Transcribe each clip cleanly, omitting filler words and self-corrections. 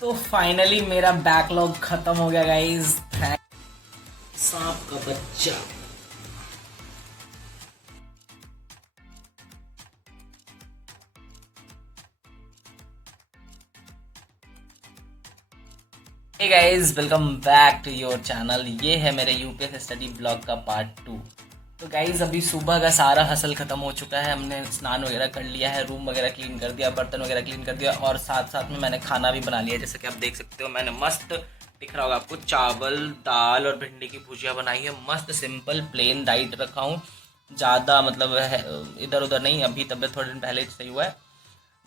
तो फाइनली मेरा बैकलॉग खत्म हो गया गाइज। सांप का बच्चा। Hey guys, welcome back to your channel. ये है मेरे यूपीएस स्टडी ब्लॉग का पार्ट 2। तो गाइज अभी सुबह का सारा हसल खत्म हो चुका है। हमने स्नान वगैरह कर लिया है, रूम वगैरह क्लीन कर दिया, बर्तन वगैरह क्लीन कर दिया और साथ साथ में मैंने खाना भी बना लिया। जैसे कि आप देख सकते हो, मैंने मस्त दिख रहा होगा आपको, चावल दाल और भिंडी की भुजिया बनाई है। मस्त सिंपल प्लेन डाइट रखा हूँ, ज़्यादा मतलब इधर उधर नहीं। अभी तबियत थोड़े दिन पहले ही सही हुआ है।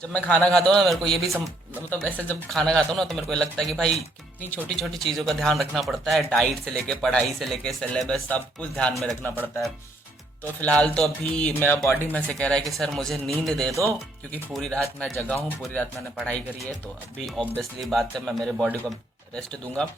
जब मैं खाना खाता हूँ ना, मेरे को ये भी मतलब ऐसे जब खाना खाता हूँ ना, तो मेरे को लगता है कि भाई कितनी छोटी छोटी चीज़ों का ध्यान रखना पड़ता है। डाइट से लेके, पढ़ाई से लेके, सिलेबस, सब कुछ ध्यान में रखना पड़ता है। तो फिलहाल तो अभी मेरा बॉडी में से कह रहा है कि सर मुझे नींद दे दो, क्योंकि पूरी रात मैं जगा हूँ, पूरी रात मैंने पढ़ाई करी है। तो अभी ऑब्वियसली बात है, मैं मेरे बॉडी को रेस्ट दूंगा।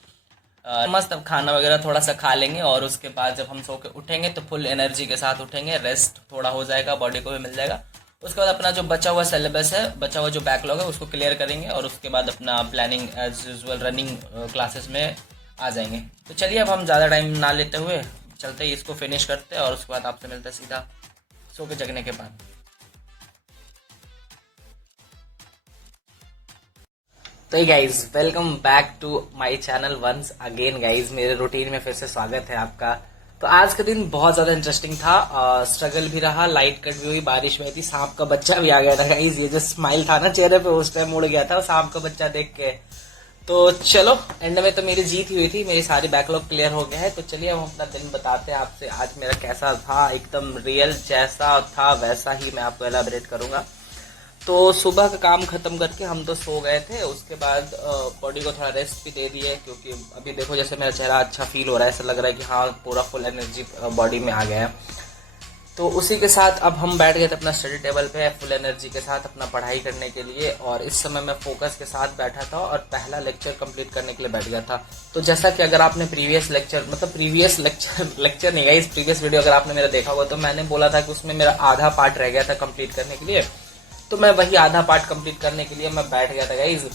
मस्त अब खाना वगैरह थोड़ा सा खा लेंगे और उसके बाद जब हम सो के उठेंगे तो फुल एनर्जी के साथ उठेंगे। रेस्ट थोड़ा हो जाएगा, बॉडी को भी मिल जाएगा। उसके बाद अपना जो बचा हुआ सिलेबस है, बचा हुआ जो बैकलॉग है, उसको क्लियर करेंगे और उसके बाद अपना planning as usual running classes में आ जाएंगे। तो चलिए अब हम ज़्यादा टाइम ना लेते हुए चलते ही इसको फिनिश करते हैं और उसके बाद आपसे मिलते हैं सीधा सो के जगने के बाद। तो guys, welcome back to my channel once again guys. मेरे रूटीन में फिर से स्वागत है आपका। तो आज का दिन बहुत ज्यादा इंटरेस्टिंग था। स्ट्रगल भी रहा, लाइट कट भी हुई, बारिश भी थी, सांप का बच्चा भी आ गया था गाइज। ये जो स्माइल था ना चेहरे पे, उस टाइम मुड़ गया था सांप का बच्चा देख के। तो चलो, एंड में तो मेरी जीत ही हुई थी, मेरी सारी बैकलॉग क्लियर हो गया है। तो चलिए हम अपना दिन बताते हैं आपसे आज मेरा कैसा था। एकदम रियल जैसा था वैसा ही मैं आपको एलाबरेट करूंगा। तो सुबह का काम खत्म करके हम तो सो गए थे। उसके बाद बॉडी को थोड़ा रेस्ट भी दे दिए, क्योंकि अभी देखो जैसे मेरा चेहरा अच्छा फील हो रहा है, ऐसा लग रहा है कि हाँ पूरा फुल एनर्जी बॉडी में आ गया है। तो उसी के साथ अब हम बैठ गए थे अपना स्टडी टेबल पे फुल एनर्जी के साथ अपना पढ़ाई करने के लिए। और इस समय मैं फोकस के साथ बैठा था और पहला लेक्चर कंप्लीट करने के लिए बैठ गया था। तो जैसा कि अगर आपने प्रीवियस लेक्चर नहीं गाइस, प्रीवियस वीडियो अगर आपने मेरा देखा होगा, तो मैंने बोला था कि उसमें मेरा आधा पार्ट रह गया था कंप्लीट करने के लिए। तो मैं वही आधा पार्ट कंप्लीट करने के लिए मैं बैठ गया था गाइज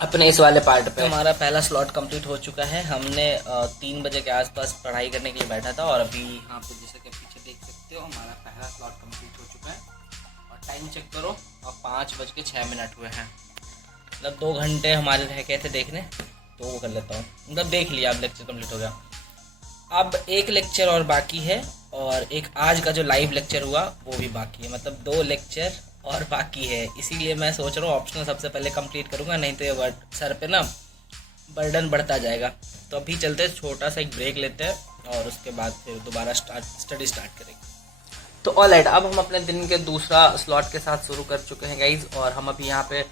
अपने इस वाले पार्ट पे। हमारा पहला स्लॉट कंप्लीट हो चुका है। हमने 3 बजे के आसपास पढ़ाई करने के लिए बैठा था और अभी यहाँ पे जैसे कि पीछे देख सकते हो, हमारा पहला स्लॉट कंप्लीट हो चुका है। और टाइम चेक करो, अब 5:06 हुए हैं। मतलब 2 घंटे हमारे रह गए थे देखने, तो वो कर लेता हूँ। मतलब देख लिया, अब लेक्चर कंप्लीट हो गया। अब एक लेक्चर और बाकी है और एक आज का जो लाइव लेक्चर हुआ वो भी बाकी है। मतलब 2 लेक्चर और बाकी है, इसीलिए मैं सोच रहा हूँ ऑप्शनल सबसे पहले कंप्लीट करूँगा, नहीं तो ये सर पे ना बर्डन बढ़ता जाएगा। तो अभी चलते हैं, छोटा सा एक ब्रेक लेते हैं और उसके बाद फिर दोबारा स्टडी स्टार्ट करेंगे। तो ऑलराइट, अब हम अपने दिन के दूसरा स्लॉट के साथ शुरू कर चुके हैं गाइज। और हम अभी यहाँ पे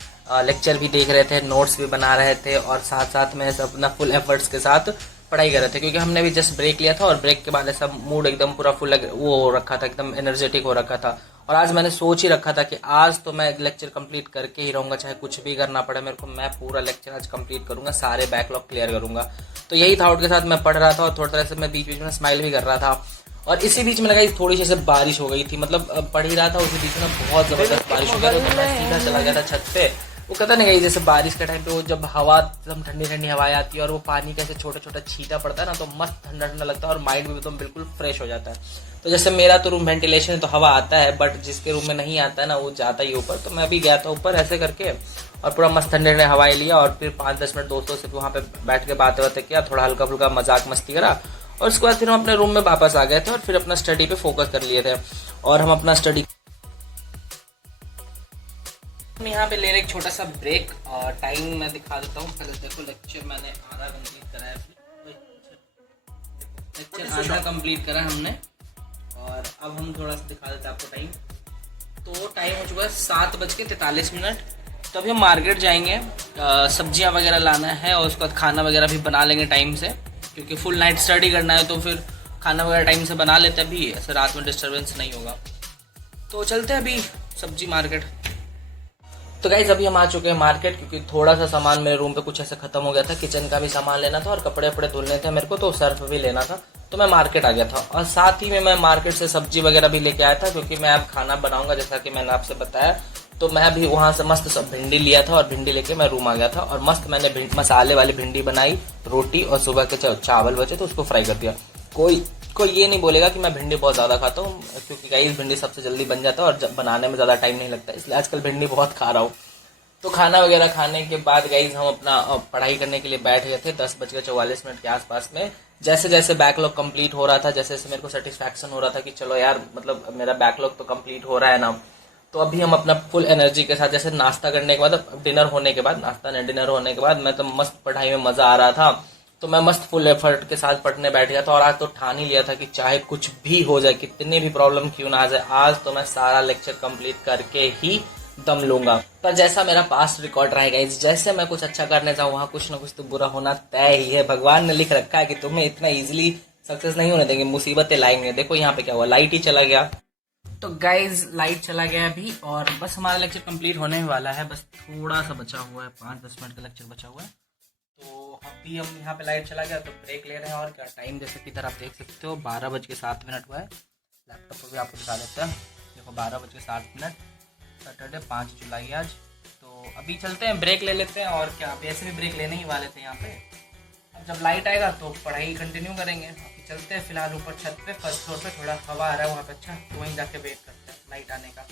लेक्चर भी देख रहे थे, नोट्स भी बना रहे थे और साथ साथ में सब अपना फुल एफर्ट्स के साथ पढ़ाई कर रहे थे, क्योंकि हमने भी जस्ट ब्रेक लिया था और ब्रेक के बाद ऐसा मूड एकदम पूरा फुल वो हो रखा था, एकदम एनर्जेटिक हो रखा था। और आज मैंने सोच ही रखा था कि आज तो मैं लेक्चर कंप्लीट करके ही रहूंगा, चाहे कुछ भी करना पड़े मेरे को। मैं पूरा लेक्चर आज कंप्लीट करूंगा, सारे बैकलॉग क्लियर करूंगा। तो यही थॉट के साथ मैं पढ़ रहा था और थोड़ी तरह से मैं बीच बीच में स्माइल भी कर रहा था। और इसी बीच में लगा थोड़ी सी बारिश हो गई थी, मतलब पढ़ ही रहा था, उसी बीच में बहुत जबरदस्त बारिश हो गया। तो मैं सीधा चला गया था छत पे। वो कहता नहीं गई, जैसे बारिश के टाइम पे वो जब हवा एकदम ठंडी ठंडी हवाएं आती है और वो पानी कैसे छोटा छोटा छींटा पड़ता है ना, तो मस्त ठंडा ठंडा लगता है और माइंड भी एकदम बिल्कुल फ्रेश हो जाता है। तो जैसे मेरा तो रूम वेंटिलेशन है तो हवा आता है, बट जिसके रूम में नहीं आता है ना वो जाता ही ऊपर। तो मैं भी गया था ऊपर ऐसे करके और पूरा मस्त ठंडे ठंडे हवाएं लिया और फिर 5-10 मिनट दोस्तों से वहाँ पे बैठ के बातें बातें किया, थोड़ा हल्का फुल्का मजाक मस्ती करा। और उसके बाद फिर हम अपने रूम में वापस आ गए थे और फिर अपना स्टडी पे फोकस कर लिए थे। और हम अपना स्टडी हम यहाँ पे ले रहे एक छोटा सा ब्रेक और टाइम मैं दिखा देता हूँ। पहले देखो, लेक्चर मैंने आधा कंप्लीट करा है, लेक्चर आधा कंप्लीट करा हमने। और अब हम थोड़ा सा दिखा देते हैं आपको टाइम। तो टाइम हो चुका है 7:43। तो अभी हम मार्केट जाएंगे, सब्जियाँ वगैरह लाना है और उसके बाद खाना वगैरह भी बना लेंगे टाइम से, क्योंकि फुल नाइट स्टडी करना है। तो फिर खाना वगैरह टाइम से बना लेते हैं, अभी ऐसे रात में डिस्टर्बेंस नहीं होगा। तो चलते हैं अभी सब्जी मार्केट। तो गाइज अभी हम आ चुके हैं मार्केट, क्योंकि थोड़ा सा सामान मेरे रूम पे कुछ ऐसे खत्म हो गया था। किचन का भी सामान लेना था और कपड़े वपड़े धुलने थे मेरे को, तो सर्फ भी लेना था। तो मैं मार्केट आ गया था और साथ ही में मैं मार्केट से सब्जी वगैरह भी लेके आया था, क्योंकि मैं अब खाना बनाऊंगा जैसा कि मैंने आपसे बताया। तो मैं भी वहां से मस्त सब भिंडी लिया था और भिंडी लेके मैं रूम आ गया था और मस्त मैंने मसाले वाली भिंडी बनाई, रोटी और सुबह के चावल बचे तो उसको फ्राई कर दिया। कोई कोई ये नहीं बोलेगा कि मैं भिंडी बहुत ज़्यादा खाता हूँ, क्योंकि गाइस भिंडी सबसे जल्दी बन जाता है और बनाने में ज़्यादा टाइम नहीं लगता, इसलिए आजकल भिंडी बहुत खा रहा हूँ। तो खाना वगैरह खाने के बाद गाइज हम अपना पढ़ाई करने के लिए बैठ गए थे 10:44 के आसपास में। जैसे जैसे बैकलॉग कंप्लीट हो रहा था, जैसे जैसे मेरे को सेटिस्फैक्शन हो रहा था कि चलो यार मतलब मेरा बैकलॉग तो कंप्लीट हो रहा है ना, तो अभी हम अपना फुल एनर्जी के साथ, जैसे नाश्ता करने के बाद, डिनर होने के बाद, नाश्ता नहीं डिनर होने के बाद मैं तो मस्त पढ़ाई में मजा आ रहा था, तो मैं मस्त फुल एफर्ट के साथ पढ़ने बैठ गया था। और आज तो ठान ही लिया था कि चाहे कुछ भी हो जाए, कितनी भी प्रॉब्लम क्यों ना आ जाए, आज तो मैं सारा लेक्चर कंप्लीट करके ही दम लूंगा। पर जैसा मेरा पास्ट रिकॉर्ड रहेगा, जैसे मैं कुछ अच्छा करने जाऊँ वहां कुछ ना कुछ तो बुरा होना तय ही है। भगवान ने लिख रखा है कि तुम्हें इतना इजीली सक्सेस नहीं होने देंगे, मुसीबतें लाएंगे। देखो यहाँ पे क्या हुआ, लाइट ही चला गया। तो गाइज लाइट चला गया अभी और बस हमारा लेक्चर कंप्लीट होने वाला है, बस थोड़ा सा बचा हुआ है, 5-10 मिनट का लेक्चर बचा हुआ है। तो अभी हम यहाँ पे लाइट चला गया तो ब्रेक ले रहे हैं। और क्या टाइम जैसे कि इधर आप देख सकते हो 12:07 हुआ है। लैपटॉप पर भी आपको दिखा देता है, देखो 12:07, सैटरडे 5 जुलाई आज। तो अभी चलते हैं, ब्रेक ले लेते हैं। और क्या, अभी ऐसे भी ब्रेक लेने ही वाले थे यहाँ पे। अब जब लाइट आएगा तो पढ़ाई कंटिन्यू करेंगे। अभी चलते हैं फिलहाल ऊपर छत पे, फर्स्ट फ्लोर पे थोड़ा हवा आ रहा है वहाँ पे, अच्छा तो वहीं जाके वेट करते हैं लाइट आने का।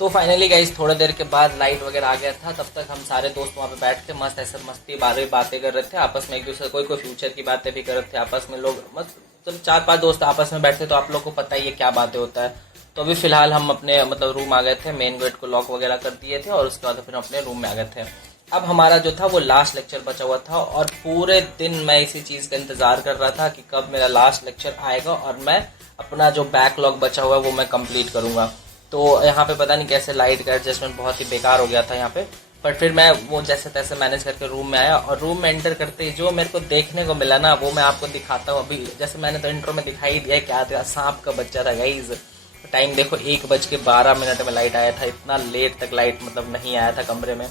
तो फाइनली गाइस थोड़ी देर के बाद लाइट वगैरह आ गया था। तब तक हम सारे दोस्त वहाँ पे बैठ के मस्त ऐसे मस्ती बातें कर रहे थे आपस में, एक दूसरे कोई फ्यूचर की बातें भी कर रहे थे आपस में लोग। मस्त जब 4-5 दोस्त आपस में बैठते तो आप लोग को पता ही है क्या बातें होता है। तो अभी फिलहाल हम अपने मतलब रूम आ गए थे, मेन गेट को लॉक वगैरह कर दिए थे और उसके बाद फिर अपने रूम में आ गए थे। अब हमारा जो था वो लास्ट लेक्चर बचा हुआ था और पूरे दिन मैं इसी चीज का इंतजार कर रहा था कि कब मेरा लास्ट लेक्चर आएगा और मैं अपना जो बैकलॉग बचा हुआ है वो मैं कंप्लीट करूंगा। तो यहाँ पे पता नहीं कैसे लाइट का एडजस्टमेंट बहुत ही बेकार हो गया था यहाँ पे, पर फिर मैं वो जैसे तैसे मैनेज करके रूम में आया। और रूम में एंटर करते ही जो मेरे को देखने को मिला ना वो मैं आपको दिखाता हूँ। अभी जैसे मैंने तो इंट्रो में दिखाई दिया क्या था, सांप का बच्चा था गाइज। टाइम देखो 1:12 में लाइट आया था, इतना लेट तक लाइट मतलब नहीं आया था कमरे में।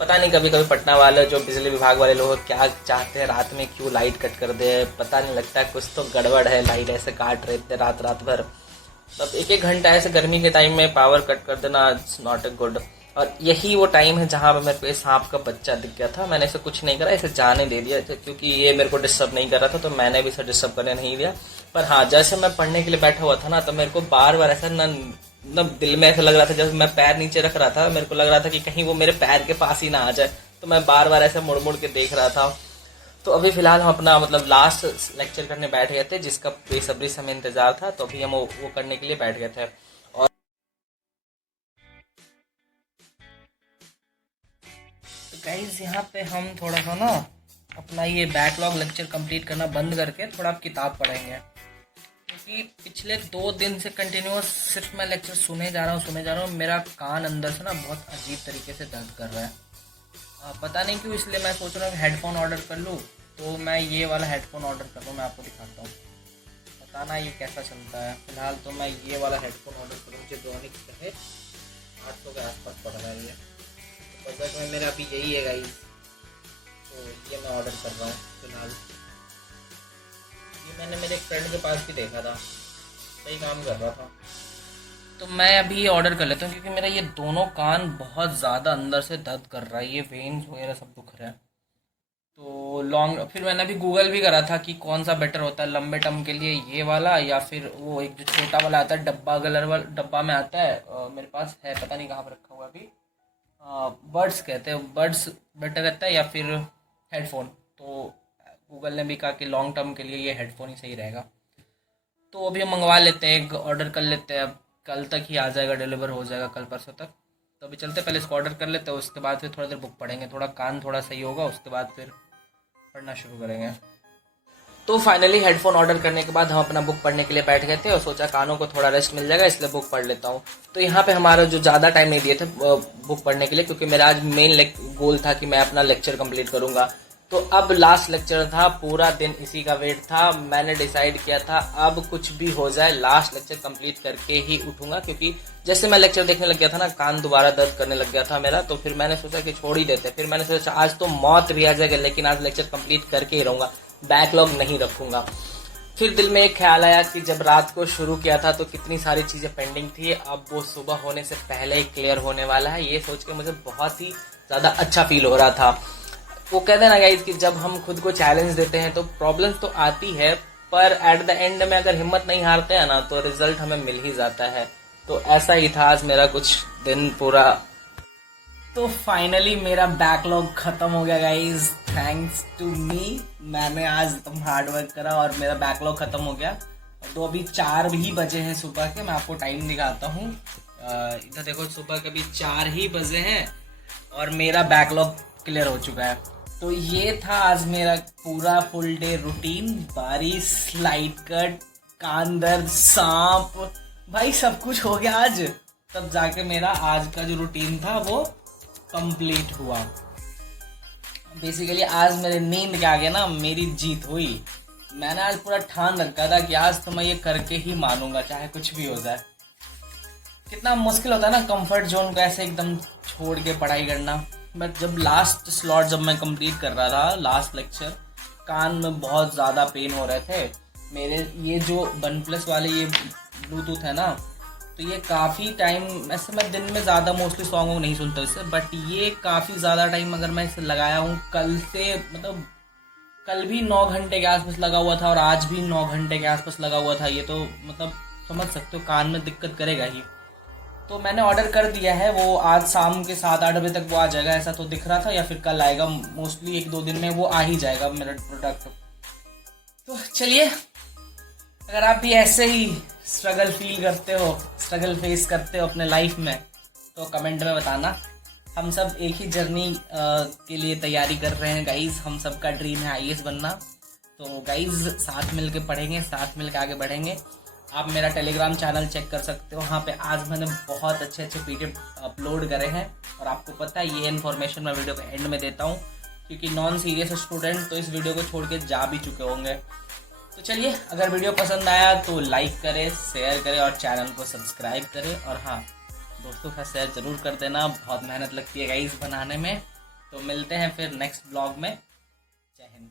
पता नहीं कभी कभी पटना वाले जो बिजली विभाग वाले लोग क्या चाहते हैं, रात में क्यों लाइट कट कर दे, पता नहीं लगता है, कुछ तो गड़बड़ है, लाइट ऐसे काट रहे थे रात भर। तब 1-1 घंटा ऐसे गर्मी के टाइम में पावर कट कर देना इट्स नॉट ए गुड। और यही वो टाइम है जहाँ पे मेरे को सांप का बच्चा दिख गया था। मैंने इसे कुछ नहीं करा, इसे जाने दे दिया क्योंकि ये मेरे को डिस्टर्ब नहीं कर रहा था, तो मैंने भी इसे डिस्टर्ब करने नहीं दिया। पर हाँ, जैसे मैं पढ़ने के लिए बैठा हुआ था ना, तो मेरे को बार बार ऐसा न दिल में ऐसा लग रहा था, जब मैं पैर नीचे रख रहा था मेरे को लग रहा था कि कहीं वो मेरे पैर के पास ही ना आ जाए, तो मैं बार बार ऐसे मुड़ मुड़ के देख रहा था। तो अभी फिलहाल हम अपना मतलब लास्ट लेक्चर करने बैठ गए थे, जिसका बेसब्री से हमें इंतजार था, तो अभी हम वो करने के लिए बैठ गए थे। और तो गाइस यहाँ पे हम थोड़ा सा ना अपना ये बैकलॉग लेक्चर कंप्लीट करना बंद करके थोड़ा आप किताब पढ़ेंगे, क्योंकि पिछले 2 दिन से कंटिन्यूअस सिर्फ मैं लेक्चर सुने जा रहा हूँ। मेरा कान अंदर से ना बहुत अजीब तरीके से दर्द कर रहा है, पता नहीं क्यों। इसलिए मैं सोच रहा हूँ हेडफोन ऑर्डर कर लूँ, तो मैं ये वाला हेडफोन ऑर्डर कर लूँ, मैं आपको दिखाता हूँ, बताना ये कैसा चलता है। फिलहाल तो मैं ये वाला हेडफोन ऑर्डर करूँ, मुझे डोनिक्स का है, 800 के आसपास पड़ रहा है ये, तो बजट में मेरा अभी यही है गाइस, तो ये मैं ऑर्डर कर रहा हूँ फिलहाल। ये मैंने मेरे एक फ्रेंड के पास भी देखा था, सही काम कर रहा था, तो मैं अभी ऑर्डर कर लेता हूँ, क्योंकि मेरा ये दोनों कान बहुत ज़्यादा अंदर से दर्द कर रहा है, ये वेन्स वगैरह सब दुख रहा है। तो फिर मैंने अभी गूगल भी करा था कि कौन सा बेटर होता है लंबे टर्म के लिए, ये वाला या फिर वो एक जो छोटा वाला आता है डब्बा कलर वाला, डब्बा में आता है, मेरे पास है, पता नहीं कहाँ पर रखा हुआ अभी, बड्स कहते हैं, बड्स बेटर रहता है या फिर हेडफोन। तो गूगल ने भी कहा कि लॉन्ग टर्म के लिए ये हेडफोन ही सही रहेगा, तो अभी हम मंगवा लेते हैं, एक ऑर्डर कर लेते हैं। अब कल तक ही आ जाएगा, डिलीवर हो जाएगा कल परसों तक। तो अभी चलते पहले इसको ऑर्डर कर लेते हैं, उसके बाद फिर थोड़ा देर बुक पढ़ेंगे, थोड़ा कान थोड़ा सही होगा, उसके बाद फिर पढ़ना शुरू करेंगे। तो फाइनली हेडफोन ऑर्डर करने के बाद हम अपना बुक पढ़ने के लिए बैठ गए थे और सोचा कानों को थोड़ा रेस्ट मिल जाएगा, इसलिए बुक पढ़ लेता हूँ। तो यहाँ पे हमारा जो ज़्यादा टाइम नहीं दिए थे बुक पढ़ने के लिए, क्योंकि मेरा आज मेन गोल था कि मैं अपना लेक्चर कंप्लीट करूँगा। तो अब लास्ट लेक्चर था, पूरा दिन इसी का वेट था। मैंने डिसाइड किया था अब कुछ भी हो जाए लास्ट लेक्चर कंप्लीट करके ही उठूंगा, क्योंकि जैसे मैं लेक्चर देखने लग गया था ना, कान दोबारा दर्द करने लग गया था मेरा। तो फिर मैंने सोचा कि छोड़ ही देते, फिर मैंने सोचा आज तो मौत भी आ जाएगी लेकिन आज लेक्चर कंप्लीट करके ही रहूंगा, बैकलॉग नहीं रखूंगा। फिर दिल में एक ख्याल आया कि जब रात को शुरू किया था तो कितनी सारी चीजें पेंडिंग थी, अब वो सुबह होने से पहले ही क्लियर होने वाला है। ये सोच के मुझे बहुत ही ज्यादा अच्छा फील हो रहा था। वो कहते हैं ना गाइज कि जब हम खुद को चैलेंज देते हैं तो प्रॉब्लम्स तो आती है, पर एट द एंड में अगर हिम्मत नहीं हारते हैं ना तो रिजल्ट हमें मिल ही जाता है। तो ऐसा ही था आज मेरा कुछ दिन पूरा। तो फाइनली मेरा बैकलॉग खत्म हो गया गाइज, थैंक्स टू मी। मैंने आज तुम हार्ड वर्क करा और मेरा बैकलॉग खत्म हो गया। तो अभी 4 भी बजे हैं सुबह के, मैं आपको टाइम दिखाता हूँ। इधर देखो, सुबह के भी 4 ही बजे हैं और मेरा बैकलॉग क्लियर हो चुका है। तो ये था आज मेरा पूरा फुल डे रूटीन। बारिश, लाइट कट, कान दर्द, सांप, भाई सब कुछ हो गया आज। तब जाके मेरा आज का जो रूटीन था वो कंप्लीट हुआ। बेसिकली आज मेरे नींद के आगे ना मेरी जीत हुई। मैंने आज पूरा ठान रखा था कि आज तो मैं ये करके ही मानूंगा, चाहे कुछ भी हो जाए। कितना मुश्किल होता है ना कंफर्ट जोन को ऐसे एकदम छोड़ के पढ़ाई करना। बट जब लास्ट स्लॉट जब मैं कंप्लीट कर रहा था, लास्ट लेक्चर, कान में बहुत ज़्यादा पेन हो रहे थे मेरे। ये जो OnePlus वाले ये ब्लूटूथ है ना, तो ये काफ़ी टाइम, ऐसे मैं दिन में ज़्यादा मोस्टली सॉन्ग नहीं सुनता इससे, बट ये काफ़ी ज़्यादा टाइम अगर मैं इसे लगाया हूँ, कल से मतलब कल भी 9 घंटे के आसपास लगा हुआ था और आज भी 9 घंटे के आसपास लगा हुआ था। ये तो मतलब समझ सकते हो कान में दिक्कत करेगा ही। तो मैंने ऑर्डर कर दिया है, वो आज शाम के 7-8 बजे तक वो आ जाएगा, ऐसा तो दिख रहा था, या फिर कल आएगा। मोस्टली 1-2 दिन में वो आ ही जाएगा मेरा प्रोडक्ट। तो चलिए, अगर आप भी ऐसे ही स्ट्रगल फील करते हो, स्ट्रगल फेस करते हो अपने लाइफ में, तो कमेंट में बताना। हम सब एक ही जर्नी के लिए तैयारी कर रहे हैं गाइज। हम सब का ड्रीम है IAS बनना। तो गाइज साथ मिलके पढ़ेंगे, साथ मिलके आगे बढ़ेंगे। आप मेरा टेलीग्राम चैनल चेक कर सकते हो, वहाँ पे आज मैंने बहुत अच्छे PDF अपलोड करे हैं। और आपको पता है ये इन्फॉर्मेशन मैं वीडियो के एंड में देता हूँ, क्योंकि नॉन सीरियस स्टूडेंट तो इस वीडियो को छोड़ के जा भी चुके होंगे। तो चलिए, अगर वीडियो पसंद आया तो लाइक करें, शेयर करें और चैनल को सब्सक्राइब करें। और हाँ, दोस्तों का शेयर ज़रूर कर देना, बहुत मेहनत लगती है गाइस बनाने में। तो मिलते हैं फिर नेक्स्ट ब्लॉग में। जय हिंद।